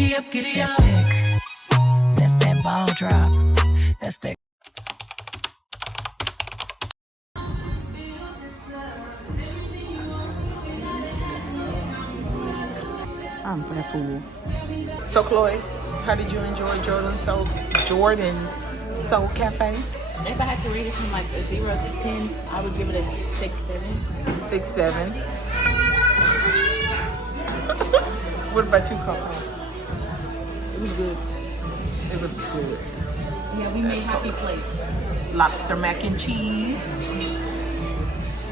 Giddy up, giddy up. That's that ball drop. That's that. I'm that fool. So Chloe, how did you enjoy Jordan's Soul Cafe? If I had to rate it from like a 0 to 10, I would give it a 6, 7. 6, 7. What about you, Coco? It was good. It was good. Yeah, we made happy plates. Lobster mac and cheese.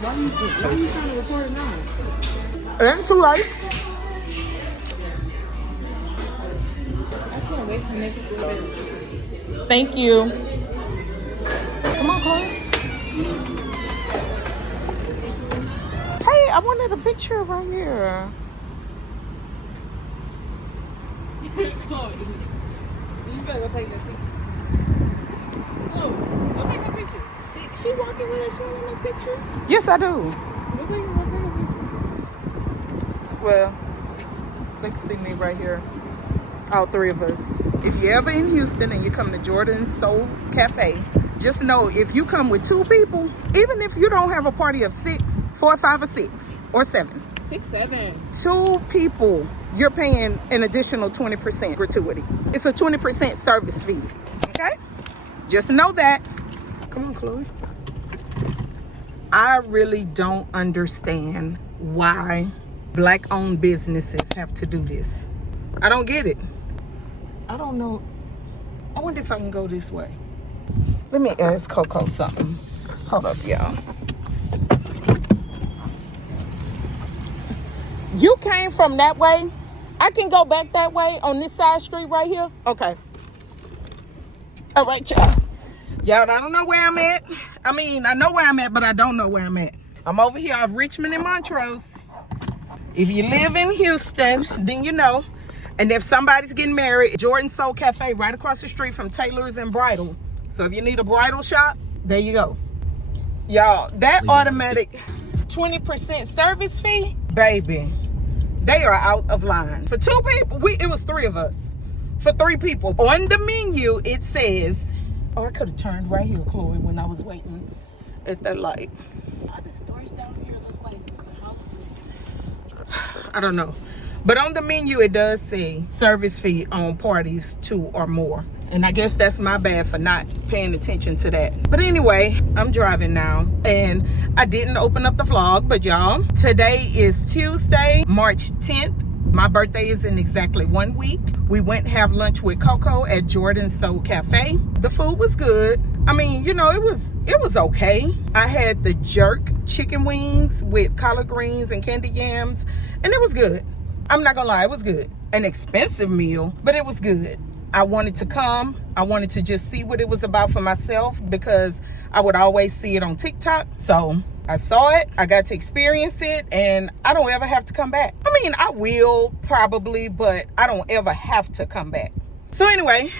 Why are you trying to record it now? It ain't too late. I can't wait for next week. Thank you. Come on, Chloe. Hey, I wanted a picture right here. Chloe, you better go take that picture. Oh, go take that picture. She walking with us, she want no picture. Yes, I do. Go take a picture. Well, they can see me right here. All three of us. If you're ever in Houston and you come to Jordan's Soul Cafe, just know if you come with 2 people, even if you don't have a party of 6, 4, 5, or 6, or 7. 6, 7. 2 people, you're paying an additional 20% gratuity. It's a 20% service fee. Okay? Just know that. Come on, Chloe. I really don't understand why Black-owned businesses have to do this. I don't get it. I don't know. I wonder if I can go this way. Let me ask Coco something. Hold up, y'all. You came from that way? I can go back that way on this side street right here? Okay. All right, y'all. Y'all, I don't know where I'm at. I mean, I know where I'm at, but I don't know where I'm at. I'm over here off Richmond and Montrose. If you live in Houston, then you know. And if somebody's getting married, Jordan's Soul Cafe right across the street from Taylor's and Bridal. So if you need a bridal shop, there you go. Y'all, that automatic 20% service fee, baby, they are out of line. For 2 people, it was 3 of us. For 3 people. On the menu, it says, oh, I could have turned right here, Chloe, when I was waiting at that light. All the stores down here look like houses. I don't know. But on the menu, it does say service fee on parties 2 or more. And I guess that's my bad for not paying attention to that. But anyway, I'm driving now. And I didn't open up the vlog, but y'all, today is Tuesday, March 10th. My birthday is in exactly 1 week. We went to have lunch with Coco at Jordan's Soul Cafe. The food was good. I mean, you know, it was okay. I had the jerk chicken wings with collard greens and candy yams, and it was good. I'm not gonna lie, it was good. An expensive meal, but it was good. I wanted to come. I wanted to just see what it was about for myself because I would always see it on TikTok. So I saw it, I got to experience it, and I don't ever have to come back. I mean, I will probably, but I don't ever have to come back. So anyway,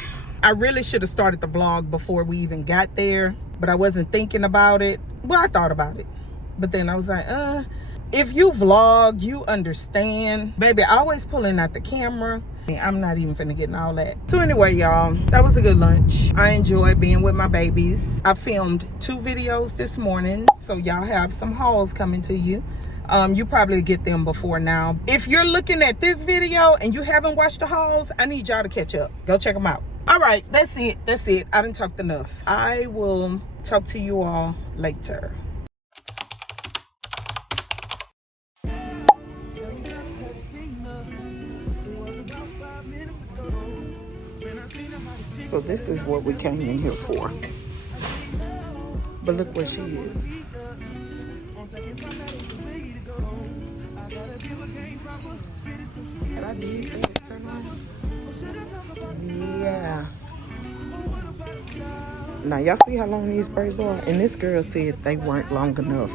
I really should have started the vlog before we even got there, but I wasn't thinking about it. Well, I thought about it, but then I was like, if you vlog, you understand. Baby, always pulling out the camera. I'm not even finna get in all that. So anyway, y'all, that was a good lunch. I enjoyed being with my babies. I filmed 2 videos this morning, so y'all have some hauls coming to you. You probably get them before now. If you're looking at this video and you haven't watched the hauls, I need y'all to catch up. Go check them out. All right, that's it. I done talked enough. I will talk to you all later. So this is what we came in here for. But look where she is. Did I need that to turn on? Yeah. Now y'all see how long these braids are? And this girl said they weren't long enough.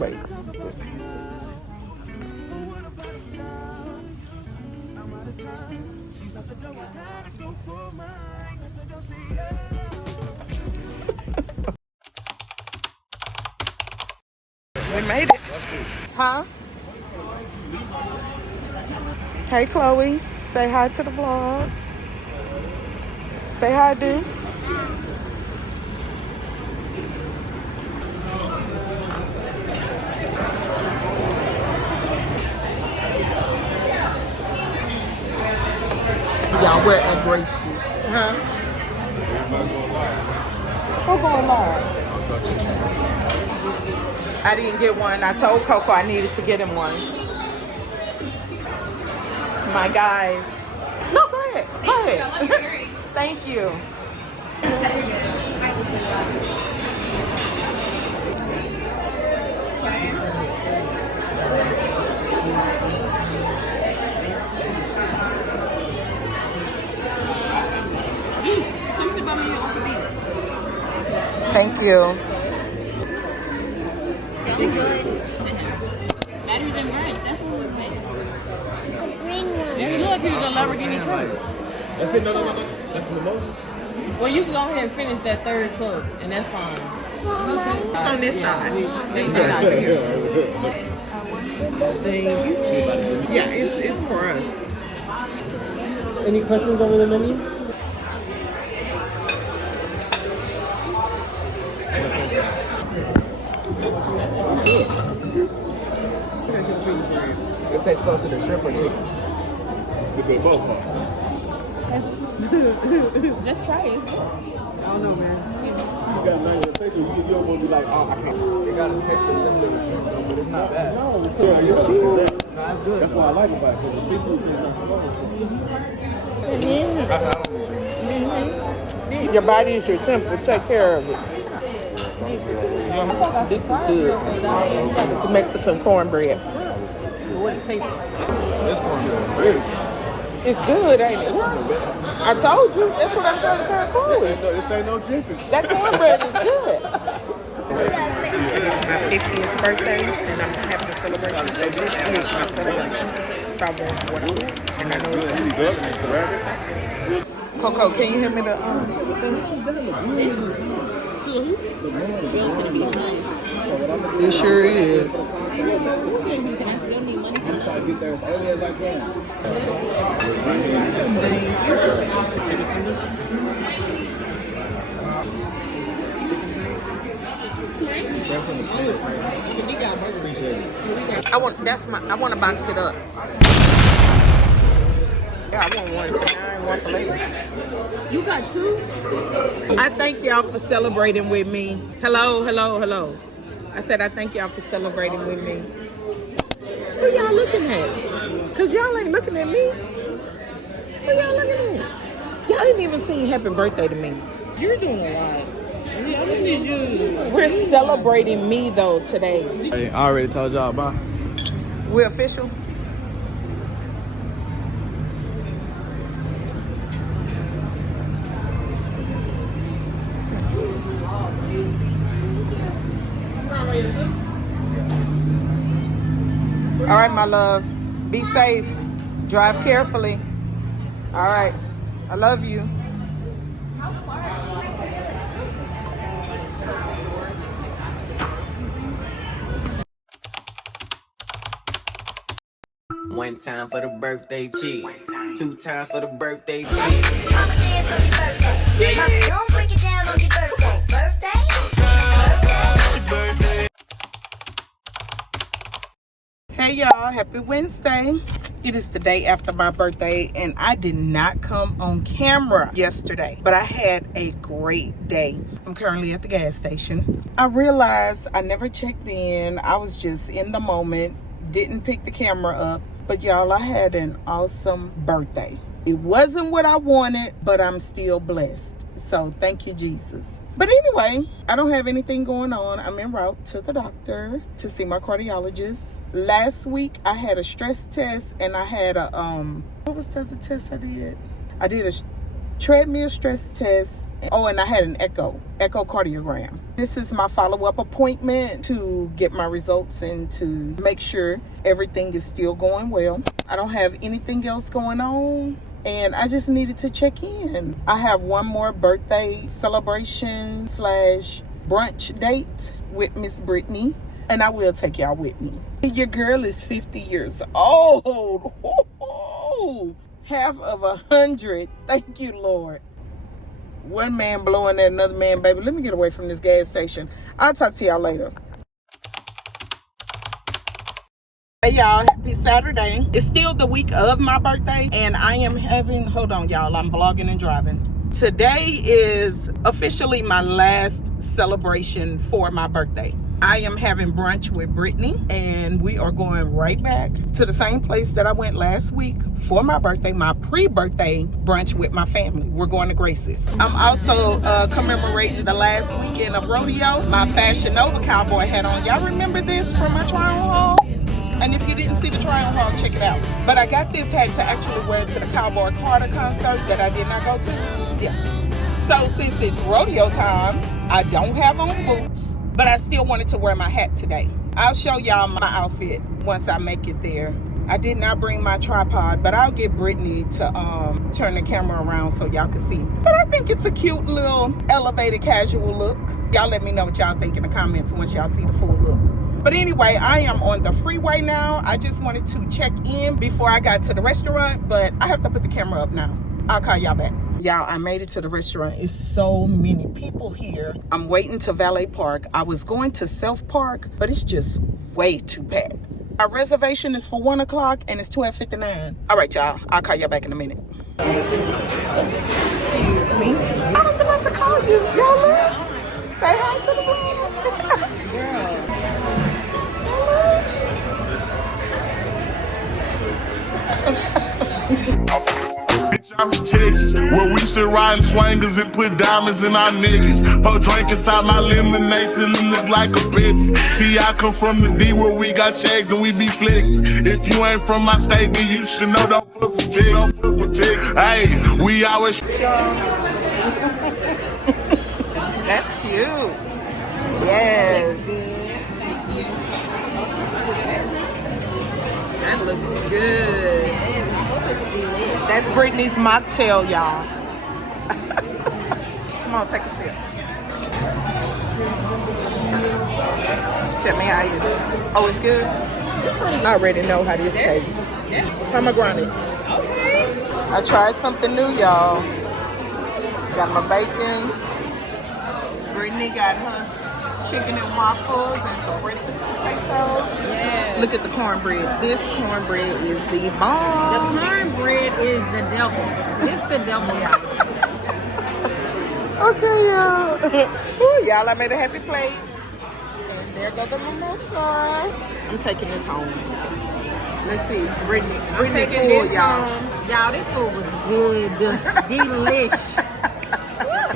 Wait, this. We made it. Huh? Hey, Chloe. Say hi to the vlog. Say hi, Deuce. Y'all, we're at Grace's. Huh? Who going live? I didn't get one. I told Coco I needed to get him one. My guys. No, go ahead. Go ahead. Thank you. Thank you. Batteries and brunch, that's what we made. It's good if you're a Lamborghini truck. That's it. No. That's the mimosa. Well, you can go ahead and finish that third cup, and that's fine. It's on this side. This side. Thank you. Yeah, it's for us. Any questions over the menu? It tastes closer to shrimp or chicken. They both are. Just try it. I don't know, man. You got to taste it. You don't want to be like, oh, I can't. It got a taste that's similar to shrimp, though, but it's not bad. No, it's good. That's good. That's what I like about it, because the seafood is not. Your body is your temple. Take care of it. This is good. It's a Mexican cornbread. What it tastes like. This cornbread. It's good, ain't it? I told you. That's what I'm trying to tell Chloe. This ain't no jiffy. That cornbread is good. It's my 50th birthday, and I'm having a celebration. So this is my celebration. So I want what I want, and I know it's good. Coco, can you hear me? It sure is. I'm trying to get there as early as I can. I want to box it up. Yeah, I want one tonight, one for later. You got two? I thank y'all for celebrating with me. Hello. I said I thank y'all for celebrating with me. Who y'all looking at? Cause y'all ain't looking at me. Who y'all looking at? Y'all ain't even seen happy birthday to me. You're doing a lot. I need you. We're celebrating me though today. Hey, I already told y'all bye. We're official. All right, my love. Be safe. Drive carefully. All right. I love you. One time for the birthday chick, two times for the birthday chick. Mama dance on your birthday. Mama, don't break it down on your birthday. Birthday? Hey y'all, happy Wednesday. It is the day after my birthday and I did not come on camera yesterday, but I had a great day. I'm currently at the gas station. I realized I never checked in. I was just in the moment, didn't pick the camera up. But y'all, I had an awesome birthday. It wasn't what I wanted, but I'm still blessed. So thank you, Jesus. But anyway, I don't have anything going on. I'm en route to the doctor to see my cardiologist. Last week, I had a stress test and I had a, what was the other test I did? I did a treadmill stress test. Oh, and I had an echocardiogram. This is my follow-up appointment to get my results and to make sure everything is still going well. I don't have anything else going on. And I just needed to check in. I have one more birthday celebration / brunch date with Miss Brittany. And I will take y'all with me. Your girl is 50 years old. Woo! Half of 100. Thank you, Lord. One man blowing at another man, baby. Let me get away from this gas station. I'll talk to y'all later. Hey y'all, happy Saturday. It's still the week of my birthday, and I am having, hold on y'all, I'm vlogging and driving. Today is officially my last celebration for my birthday. I am having brunch with Brittany, and we are going right back to the same place that I went last week for my birthday, my pre-birthday brunch with my family. We're going to Grace's. I'm also commemorating the last weekend of rodeo. My Fashion Nova cowboy hat on. Y'all remember this from my trial haul? And if you didn't see the trial haul, check it out. But I got this hat to actually wear to the Cowboy Carter concert that I did not go to. Yeah. So since it's rodeo time, I don't have on boots, but I still wanted to wear my hat today. I'll show y'all my outfit once I make it there. I did not bring my tripod, but I'll get Brittany to turn the camera around so y'all can see. But I think it's a cute little elevated casual look. Y'all let me know what y'all think in the comments once y'all see the full look. But anyway, I am on the freeway now. I just wanted to check in before I got to the restaurant, but I have to put the camera up now. I'll call y'all back. Y'all, I made it to the restaurant. It's so many people here. I'm waiting to valet park. I was going to self park, but it's just way too packed. Our reservation is for 1 o'clock and it's 12:59. All right, y'all. I'll call y'all back in a minute. Excuse me. I was about to call you. Y'all look. Say hi to the vlog. Girl. Bitch, I'm from Texas, where we sit riding swingers and put diamonds in our niggas. Pour drink inside my lemonade till it look like a Pepsi. See, I come from the D where we got checks and we be flexing. If you ain't from my state, then you should know don't fuck with Texas. Hey, we always. That's cute. Yes. That looks good. That's Brittany's mocktail, y'all. Come on, take a sip. Tell me how you do. Oh, it's good? I already know how this tastes. Pomegranate. I tried something new, y'all. Got my bacon. Brittany got her chicken and waffles and some breakfast potatoes. Yes. Look at the cornbread. This cornbread is the The bomb. cornbread is the devil. It's the devil, y'all. Okay, y'all. Ooh, y'all, I made a happy plate. And there goes the mimosa. I'm taking this home. Let's see. Brittany full, y'all. Y'all, this food was good. Delicious.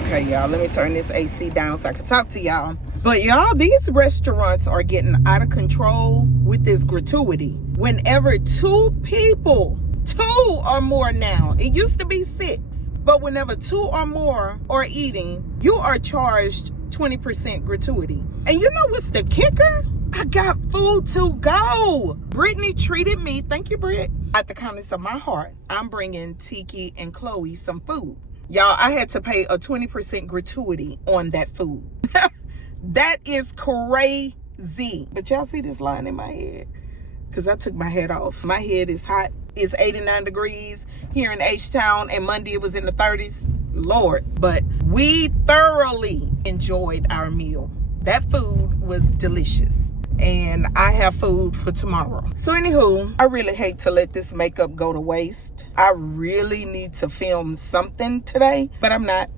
Okay, y'all, let me turn this AC down so I can talk to y'all. But y'all, these restaurants are getting out of control with this gratuity. Whenever 2 people, 2 or more now, it used to be 6, but whenever 2 or more are eating, you are charged 20% gratuity. And you know what's the kicker? I got food to go. Brittany treated me, thank you, Britt, at the kindness of my heart. I'm bringing Tiki and Chloe some food. Y'all, I had to pay a 20% gratuity on that food. That is crazy. But y'all see this line in my head? Because I took my head off. My head is hot. It's 89 degrees here in H-Town, and Monday it was in the 30s. Lord. But we thoroughly enjoyed our meal. That food was delicious. And I have food for tomorrow. So anywho, I really hate to let this makeup go to waste. I really need to film something today, but I'm not.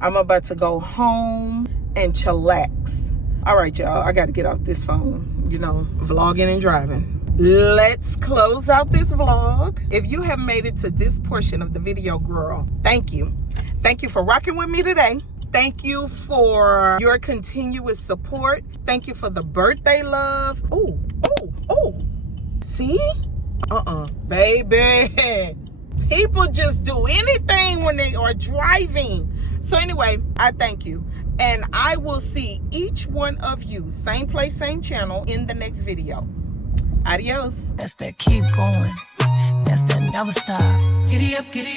I'm about to go home and chillax. All right, y'all, I got to get off this phone, you know, vlogging and driving. Let's close out this vlog. If you have made it to this portion of the video, girl, thank you. Thank you for rocking with me today. Thank you for your continuous support. Thank you for the birthday love. Oh. See? Baby. People just do anything when they are driving. So anyway, I thank you. And I will see each one of you, same place, same channel, in the next video. Adios. That's that keep going. That's that never stop. Giddy up, giddy up.